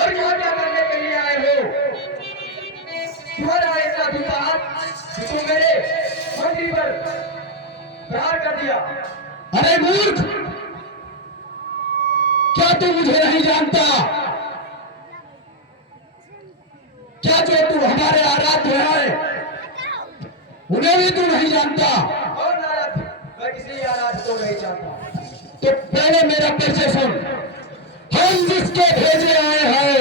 और यहाँ क्या करने के लिए आए हो? तुम्हारा ऐसा दुसाहस कि तुम मेरे मंत्री पर प्रहार कर दिया। अरे मूर्ख, क्या तू मुझे नहीं जानता? क्या जो तू हमारे आराध्य है उन्हें भी तू नहीं जानता? और आराध्य, मैं किसी आराध्य को नहीं जानता। तो पहले मेरा परिचय सुन। हम जिसके भेजे आए हैं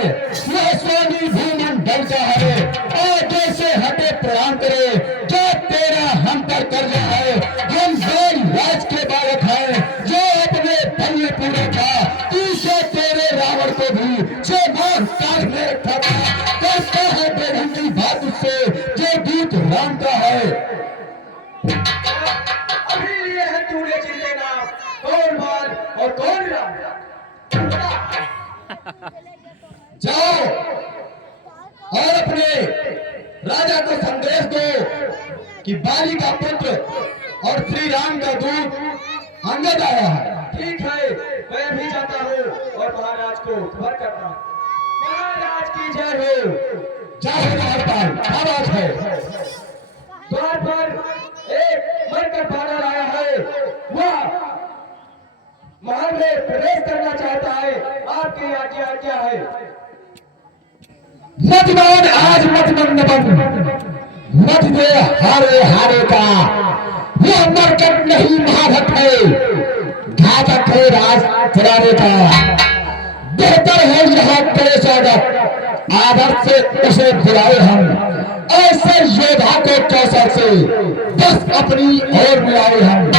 वह स्वामी भूमंडल का है और जैसे हटे प्रणाम करे। जो तेरा हम पर कर्जा है, हम बैल राज के बालक हैं जो अपने बल में पूरे था। तू से तेरे रावण को भी से मार काट में रखा था। करता है बेढंग की बात उससे जो दूत राम का है। अभी लिए है तूने जिनके नाम, कौन बाल और कौन राम? जाओ और अपने राजा को संदेश दो कि बाली का पुत्र और श्री राम का दूत अंगद आया है। ठीक है, मैं भी जाता हूँ और महाराज को खबर करता हूँ। महाराज की जय हो। जाओ द्वारपाल, आवाज है। द्वार पर एक मरकर बानर आया है। वह महल में प्रवेश करना चाहता है। आपकी आज्ञा क्या है? मत मान आज मत मन बन, मत दे हारे हारे का। वह मरकट नहीं महाभक्त है, घातक है राज चलाने का। बेहतर है यहाँ करे स्वागत, आदर से उसे बुलाए हम। ऐसे योद्धा को कौशल से बस अपनी ओर मिलाए हम।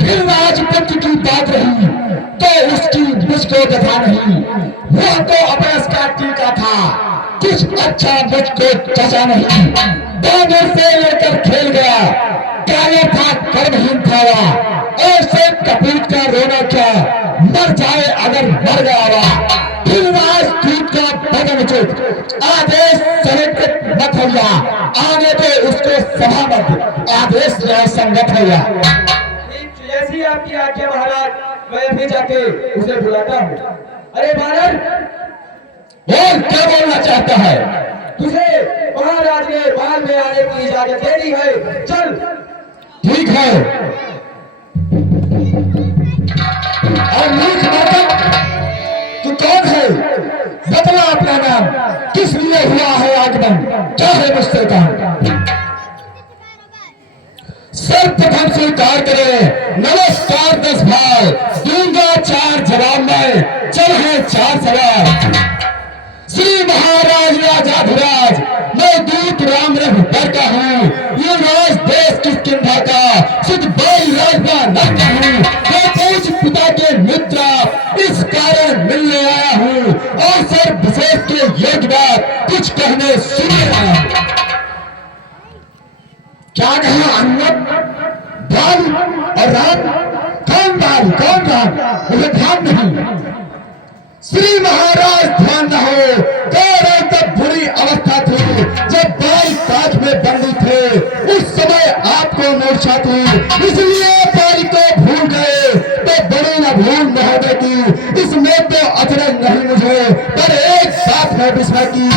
फिर राजपुत्र की बात रही तो उसकी मुझको दफा नहीं। वह तो अपरस का टीका था, कुछ अच्छा मुझको चचा नहीं। दोनों से लेकर खेल गया, काला था कर्महीन था वह। ऐसे कपूत का रोना क्या, मर जाए अगर मर गया वह। फिर राजदूत का बदन उचित आदेश समेत मत होया, आने दे उसको सभा मत, आदेश न्याय संगत होया। जैसी आपकी आज्ञा महाराज, मैं अभी जाके उसे बुलाता हूँ। अरे बानर, बोल, क्या बोलना चाहता है? तुझे महाराज ने बाल में आने की इजाजत दे दी है, चल। ठीक है। और मूर्ख बालक, तू कौन है? बतला अपना नाम, किस लिए हुआ है आगमन, क्या है मुझसे कहा? सर्वप्रथम स्वीकार करें, नमस्कार 10 भाई, दूंगा 4 जवाब में, चल है 4 सवाल। श्री महाराज राजाधिराज, मैं दूत राम रघु बर का हूँ। ये राज देश किष्किंधा का शुद्ध बैल राजवा न कहूँ। मैं पूज पिता के मित्र, इस कारण मिलने आया हूँ और सर विशेष के योग्य बात कुछ कहने सुनिए आया हूँ। क्या कहा अन्नत बाल और राम? कौन बाल कौन राम, मुझे ध्यान नहीं। श्री महाराज ध्यान न हो, कौरव तब बुरी अवस्था थी जब बाल काठ में बंदी थे। उस समय आपको मूर्छा थी, इसलिए बाल को भूल गए तो बड़ी न भूल महोदय की। इसमें तो अचरज नहीं मुझे, पर एक बात है विस्मय की।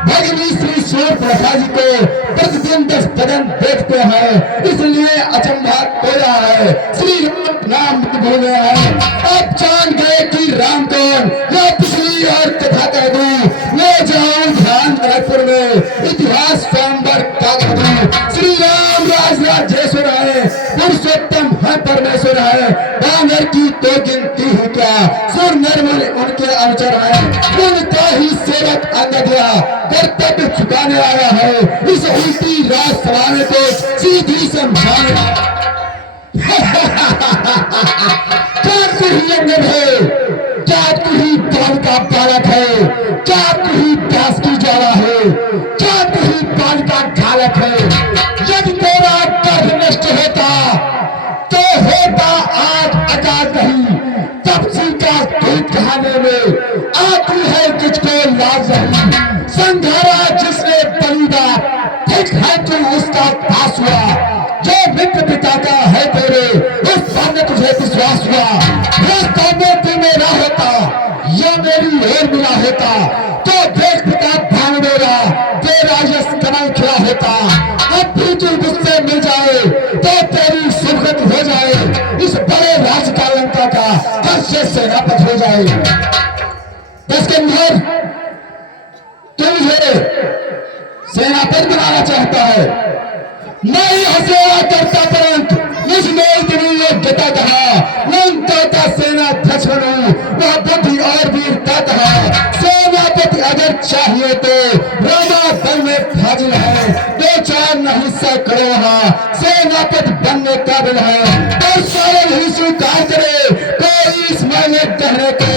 भगनी श्री सूर्यप्रभा जी को प्रतिदिन 10 बदन देखते हैं, इसलिए अचंभा हो रहा है। श्री राम नाम भूले हैं, अब जान गए कि राम कौन। मैं पिछली और कथा कह दूं, ले जाऊं ध्यान नागपुर में, इतिहास सोमवार का कह दूं। श्री राम राजेश्वर है, पुरुषोत्तम है परमेश्वर है। बानर की तो गिनती ही क्या, सुर निर्मल उनके अनुचर है। उनका ही सेवक अंगदिया कर्तव्य चुकाने आया है। इस उल्टी राज सवाने को सीधी समझाने क्या तू ही अंगद है, क्या तू ही बाल का बालक है, क्या तू ही प्यास की ज्वाला है, क्या तू ही बाल का घालक है। यदि तेरा गर्भ नष्ट होता तो होता आज अकाल नहीं। तपसी का दूध खाने में आती है तुझको लाज नहीं। संघारा जिसने बलिदा, ठीक है तू उसका दास हुआ। जो मित्र पिता का है तेरे, उस पर में तुझे विश्वास हुआ। में तू मेरा होता या मेरी ओर मिला होता तो ये सेनापति हो जाए। दस्कंधर तू मुझे सेनापति बनाना चाहता है, मैं यहां सेवा करता, परंतु मुझमें इतनी योग्यता कहा, लंका का सेनाध्यक्ष बनूं, वह बुद्धि और वीरता कहा। सेनापति अगर चाहिए तो रामाधन में फाजिल है, 2-4 नहीं सैकड़ों सेनापति बनने काबिल है, और शायद ही स्वीकार करे कोई इस महीने कहने को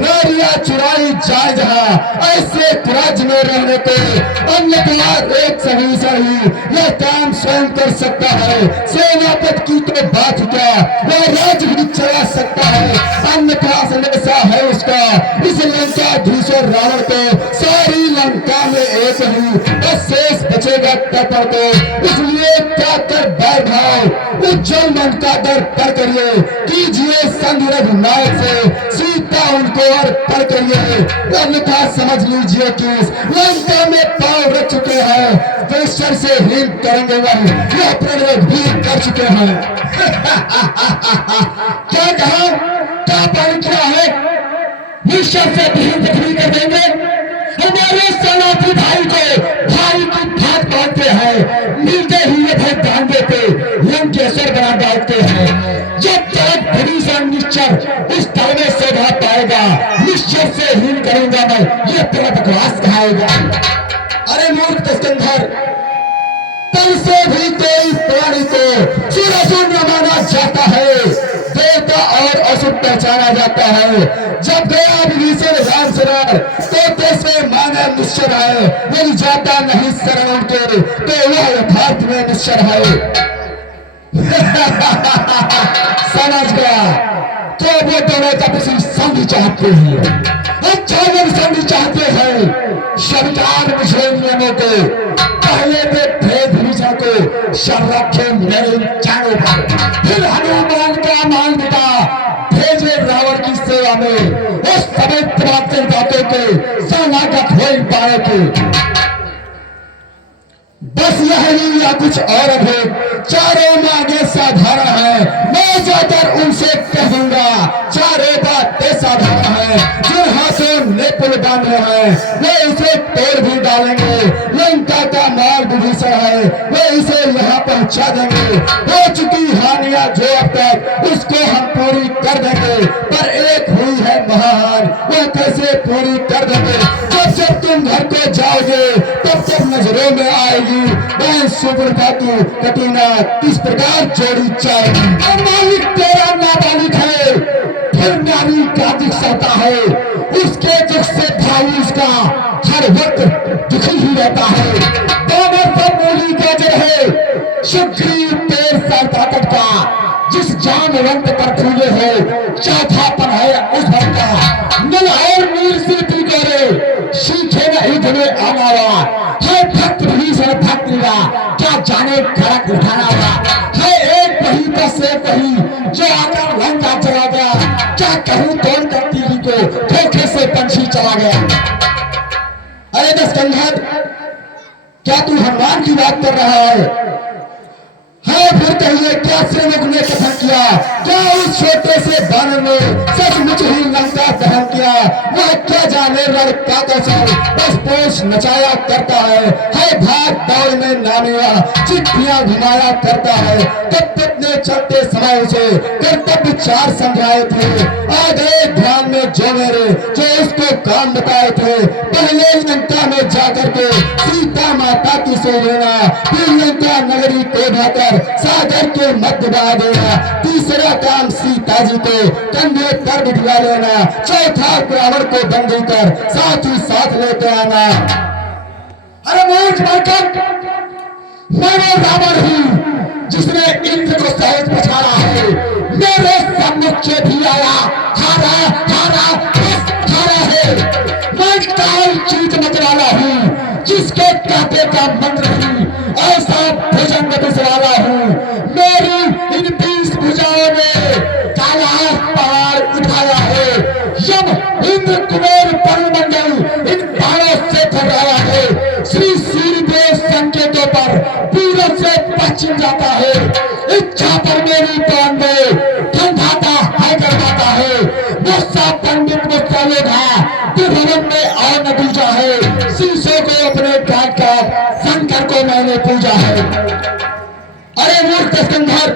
नारियां चुराई जाए जहां ऐसे राज्य में रहने को। अन्यथा एक सही सही यह काम स्वयं कर सकता है, सेनापति की तो बात क्या, वह राज्य भी चला सकता है, अन्यथा संदेशा है उसका इस लंकाधीश और रावण को सारी लंका में एक ही बस शेष बचेगा तपर को। इसलिए क्या कर बैर भाव उज्जवल मन का दर कर करिए, कीजिए संधि रघुनायक से सीता उनको और पर करिए, अन्यथा समझ लीजिए कि लंका में पांव रख चुके हैं, वेश्वर से हिल करेंगे वह, यह प्रयोग भी कर चुके हैं। क्या कहा, क्या पानी क्या है, निश्चय से भी तकलीफ कर देंगे। हमारे सनातनी भाई को भाई की बात मानते हैं, मिलते ही ये भाई दान देते, लंकेश्वर बना डालते हैं। जब तक भीषण निश्चर उस दल में शोभा पाएगा, निश्चय से हीन करूंगा मैं, ये तेरा बकवास खाएगा। अरे मूर्ख दस्कंधर, तल से भी कोई प्राणी को सुरसुर माना जाता है, देवता और असुर पहचाना जाता है। जब गया विभीषण राम शरण तोते से माने निश्चर है, यदि जाता नहीं शरण के तो वह यथार्थ में निश्चर है। समझ गया, तो वो दोनों तपस्वी संधि चाहते हैं, अच्छा जब संधि चाहते हैं, स्वीकार मुझे नियमों को पहले तो भेद विभीषण को संरक्षण नहीं चारों पर, फिर हनुमान का मान बिता भेजे रावण की सेवा में, उस समय तमाम बातों को शरणागत हो पाए के बस यही या कुछ और अधिक चारों मांगे साधारण है, मैं जाकर उनसे कहूंगा चारों बातें साधारण है, जो हाथों ने पुल बांधे हैं वे इसे तोड़ भी डालेंगे, लंका का माल विभीषण है वे इसे यहाँ पहुंचा देंगे, हो चुकी हानियां जो अब तक उसको हम पूरी कर देंगे, पर एक हुई है महान, वह कैसे पूरी कर देंगे। जब जब तुम घर को जाओगे तब तब नजरों में आएगी वह सुब्रता की कटीना किस प्रकार जोड़ी चाहेगी। मालिक तेरा नाबालिग है, फिर नारी का दुख सहता है, उसके दुख से भाई उसका हर वक्त दुखी ही रहता है। दोनों सब मूली का जड़ है, सुग्रीव पेड़ सरताकत का, जिस जानवंत पर फूले हो चौथापन है उस भक्त का, नल और नील से पी करे सीखे न युद्ध में आनावा है, भक्त भीषण भक्त निरा क्या जाने खड़क उठाना हुआ है, एक वही बस एक वही जो आकर लंका चला गया, क्या कहूं कौन कर तीली को धोखे से पंछी चला गया। अरे दस्कंधर, क्या तू हनुमान की बात कर रहा है? हाँ फिर कहिए क्या सेवक ने कथन किया, क्या उस छोटे से बानर ने सचमुच ही लंका दहन किया, वह क्या जाने लड़का कौशल बस पोष नचाया करता है भाग दौड़ में नामिया चिट्ठियां घुमाया करता है। तब तक ने चलते समय उसे कर्तव्य 4 समझाए थे, आ गए ध्यान में जो मेरे जो उसको काम बताए थे, पहले लंका में जाकर के सीता माता की सो लेना, फिर लंका नगरी को ढाकर सागर के मध्य बहा देना, तीसरा काम सीता जी को कंधे पर बिठा लेना, चौथा रावण को बंदी कर साथ ही साथ लेते आना। अरे मूर्ख मरकट, मैं वो रावण हूं जिसने इंद्र को सहज पछाड़ा है, मेरे सम्मुख से भी आया हारा हारा हारा है, मैं काल चीज मत वाला हूं जिसके कहते का मंत्र ही ऐसा भुजंग वाला हूं, मेरी इन 20 भुजाओं ने कैलाश पहाड़ उठाया है, यम इंद्र कुबेर परमंडल इन बाणों से ठहराया है, श्री सूर्यदेव संकेतों पर पूरब से पश्चिम जाता है, इच्छा पर मेरी प्राण में ठंडाता है करवाता है, वह पंडित मुझसे लोग त्रिभुवन में और न पूजा है, शीशे को अपने काट कर शंकर को मैंने पूजा है। अरे मूर्ख स्कंधर,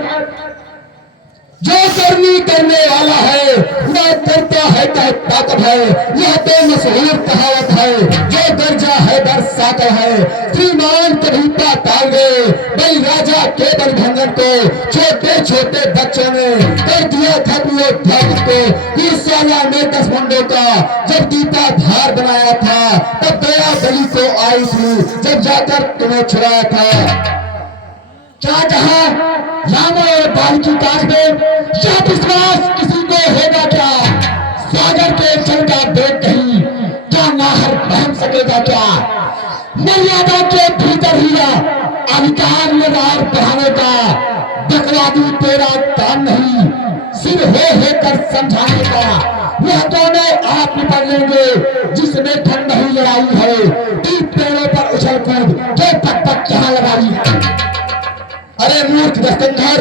जो करनी करने वाला है वह करता है कह ताकत है, यह तो मशहूर कहावत है। जो दर्जा है दर्शाता है, श्रीमान कभी पाताल गए बलि राजा के बलभंगन को छोटे छोटे बच्चों ने कर दिया था अध्यापक को। कुशाला में 10 मुंडों का जब गीता धार बनाया था, तब दया बलि को आई थी जब जाकर तुम्हें छुड़ाया था। क्या कहा राम और बाल की काज में, यह विश्वास किसी को होगा क्या? सागर के जल का बेग कहीं क्या नाहर बहन सकेगा क्या? मर्यादा के भीतर ही अधिकार लगार बढ़ाने का बकवादी तेरा काम नहीं, सिर हो कर समझाने का। यह दोनों आप निपट लेंगे जिसमें ठंड नहीं लड़ाई है, तीन पेड़ों पर उछल कूद के तक तक यहाँ लगाई है। अरे मूर्ख दस्तंधर,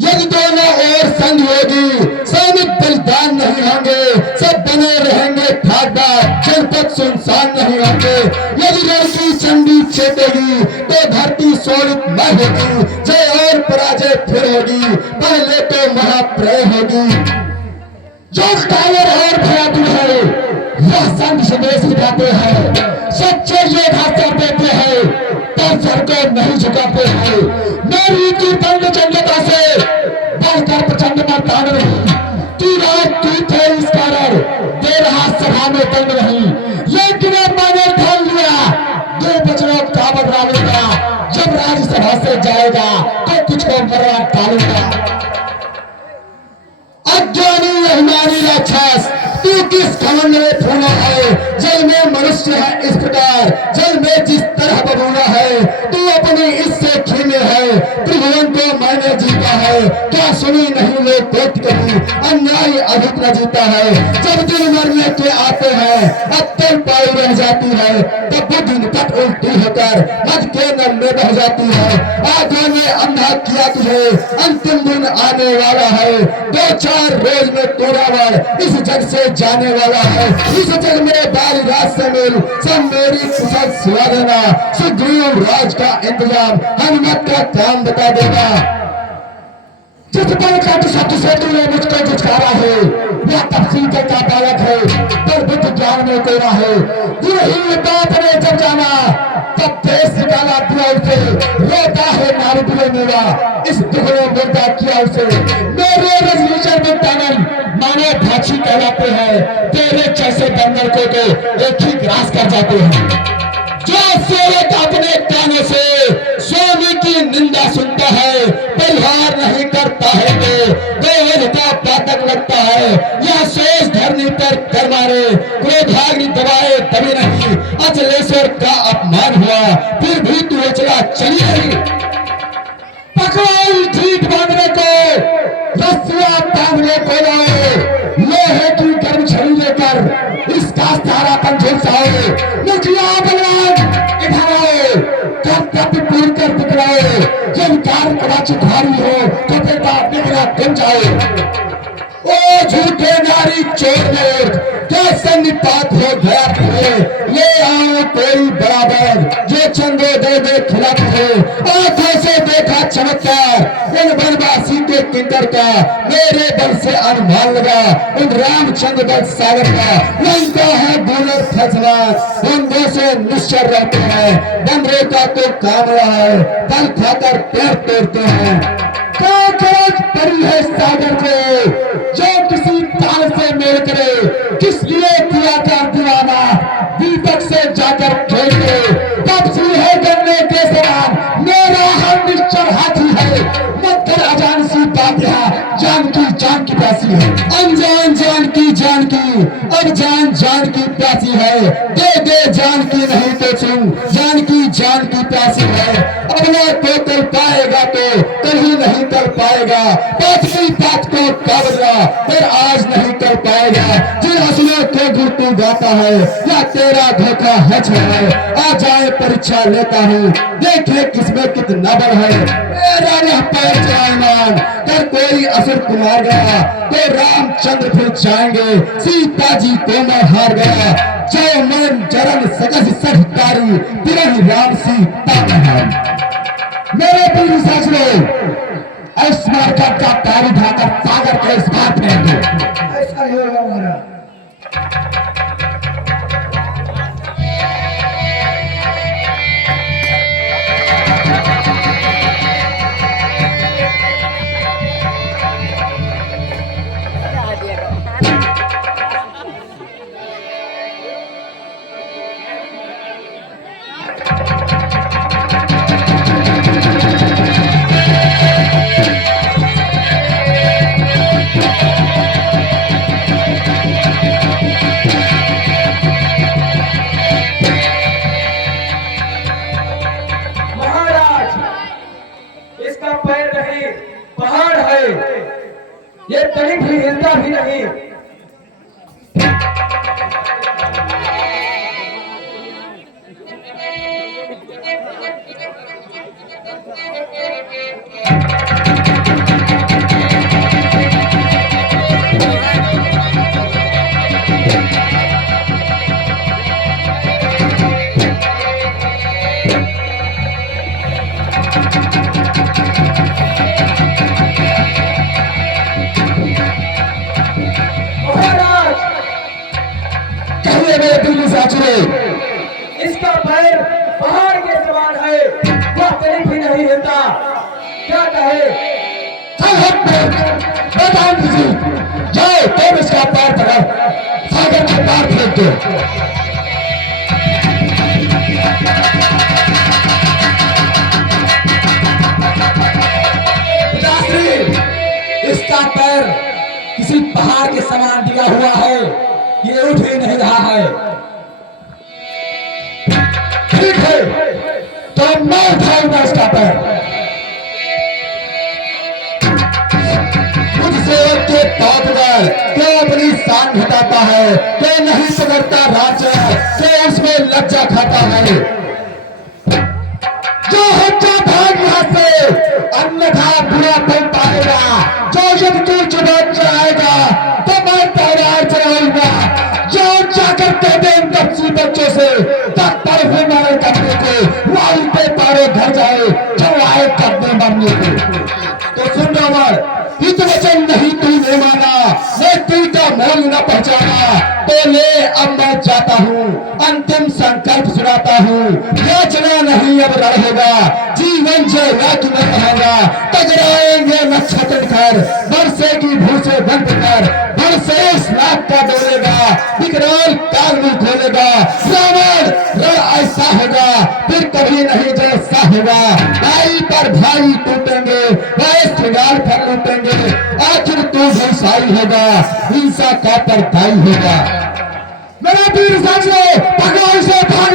यदि दोनों और संग होगी सैनिक बलिदान नहीं होंगे, सब बने रहेंगे ठाकदार, जनपद सुनसान नहीं होंगे। यदि लड़की चंडी छेदेगी तो धरती शोणित न होगी, जय और पराजय फिर होगी, पहले तो महाप्रय होगी। जो कायर और भयातुर है वह संत संदेश दिखाते हैं, सच्चे योद्धा कर देते हैं पर सर को नहीं झुकाते हैं। मेरी की दंड चंडता से बढ़कर प्रचंड मर्दान नहीं, तू रात तू थे इस कारण दे रहा सभा में दंड नहीं। लेकिन अब मैंने ठान लिया 2 बचनों का बदला लूंगा, जब राज्यसभा से जाएगा तो कुछ को मरवा डालूंगा। अज्ञानी अभिमानी राक्षस, तू किस घमंड में फूला है? जल में मनुष्य है इस प्रकार, जल में जिस तरह बबूला है, तू अपनी इससे खीने है। त्रिभुवन को मैंने जीता है, क्या सुनी नहीं लोग कोट कहीं, अन्याय अधिक न जीता है। जब दिन मरने के आते हैं अत्तल पाई रह जाती है, तब बुद्धि निकट उल्टी होकर मज के नल में बह जाती है। आंखों ने अंधा किया तुझे, अंतिम दिन आने वाला है, 2-4 रोज में तोरावर इस जग से जाने वाला है। इस जग में बारी रात से मिल सब मेरी कुशल सुना देना, सुग्रीव राज का इंतजाम हनुमत का काम बता देगा। जिस पल का शब्द से तूने मुझको झुझकारा है, वह तफसील का बालक है पर बुद्ध ज्ञान में तेरा है। यही बात ने जब जाना तब देश निकाला दिया उसे, रोता है नारद मेरा इस दुख में बोलता किया उसे। मेरे रेजोल्यूशन में पैनल मानो भाषी कहलाते हैं, तेरे जैसे बंदर को तो एक ही ग्रास कर जाते हैं। जो सेवक अपने कानों से स्वामी की निंदा सुनता है, परिहार नहीं करता है तो का पातक लगता है। यह सोच धरनी पर कर मारे, क्रोधाग्नि दबाए तभी नहीं, अचलेश्वर का अपमान हुआ फिर भी तू चला चली नहीं। पकड़ो ठीक बांधने को, रस्सियां बांधने को लाए, लोहे की गर्म छड़ी लेकर इसका सारा पंचों साओ। मुखिया बलवान इधर आओ, कर्तव्य पूर्ण कर दिखलाओ, जब कार कदाचित भारी हो कपड़े का बिगड़ा बन जाओ। ओ झूठे नारी चोर मोर, कैसे निपात हो गया तुम्हें, ले आओ कोई बराबर जो चंदो दे दे खिला तुझे। आंखों से देखा चमत्कार उन बनवासी के किंकर का, मेरे बल से अनुमान लगा उन रामचंद्र दल सागर का। लंका है बुलर फैसला, उन दो से निश्चर रहते हैं, बंदरों का तो काम रहा है, दल खाकर पैर तोड़ते हैं। परी है सागर को जो किसी ताल से मेल करे, किस लिए किया कर दीवाना दीपक से जाकर खेल के। तब है गन्ने के समान मेरा हम निश्चर हाथी है, मत कर अजान सी बात यहाँ जान की प्यासी है। अनजान जान की अब जान की प्यासी है, दे जान की नहीं तो सुन जान की प्यासी है। अब ना तो कर पाएगा तो कहीं नहीं कर पाएगा, पांचवी बात को काबरा फिर आज नहीं कर पाएगा। जिन हंसुओं को गुरतू गाता है या तेरा धोखा है छाए, आ जाए परीक्षा लेता हूँ देखे किसमें कितना बड़ है। मेरा यह पैर चलायमान कर कोई असुर कुमार गया तो रामचंद्र फिर जाएंगे, सीता जी को मैं हार गया। जो मन चरण सकस सठकारी तिरंग राम सीता महान। मेरे प्रिय साथियों, इस मार्केट का तारी ढाकर सागर के इस बात में ऐसा ही होगा हमारा। इसका पैर नहीं पहाड़ है, ये कहीं भी हिलता भी नहीं। इसका पैर पहाड़ के समान है, वह कहीं भी नहीं हिलता। क्या कहे? जाओ तुम इसका पैर पकड़ सागर के पार फेंक दो। इसका पैर किसी पहाड़ के समान दिया हुआ है, ये उठ ही नहीं रहा है। ठीक है तो मैं उठाऊंगा इसका पैर। मुझसे के पापदार क्यों अपनी शान घटाता है, क्यों नहीं पकड़ता राज्य, क्यों उसमें लज्जा खाता है। जो हत्या भाग यहाँ से अन्यथा बुरा पल पाएगा। जो युद्ध की जुबान चलाएगा तो मैं तैयार चलाऊंगा। जो जाकर कह दे इन बच्चों से तत्पर हो मारे करने को, वायु पे तारे घर जाए जो आए करने मरने को। तो सुन रहा हित वचन नहीं तूने माना, मैं तुझ का मोल न पहचाना, तो ले अब मैं जाता हूँ, अंतिम संकल्प सुनाता हूँ। याचना नहीं अब रहेगा, जीवन जयगा तुम्हें कहागा। टकराएंगे नक्षत्र कर, बरसेगी भूसे बंद कर, बरसेस लाख का डोलेगा, विकराल काल में खोलेगा। रावण रण ऐसा होगा फिर कभी नहीं जैसा होगा। भाई पर भाई टूटेंगे, भाई श्रृंगार पर लूटेंगे, आखिर तू भूसाई होगा, हिंसा का परदाई होगा। मेरा वीर साथियों, भगवान से भाग